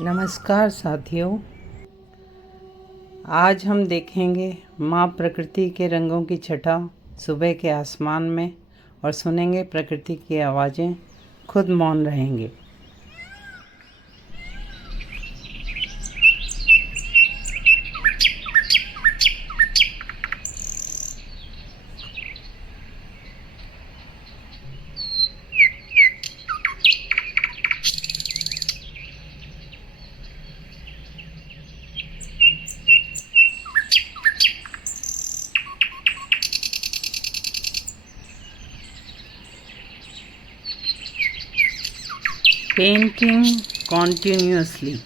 नमस्कार साथियों, आज हम देखेंगे माँ प्रकृति के रंगों की छटा सुबह के आसमान में और सुनेंगे प्रकृति की आवाज़ें, खुद मौन रहेंगे। Painting continuously.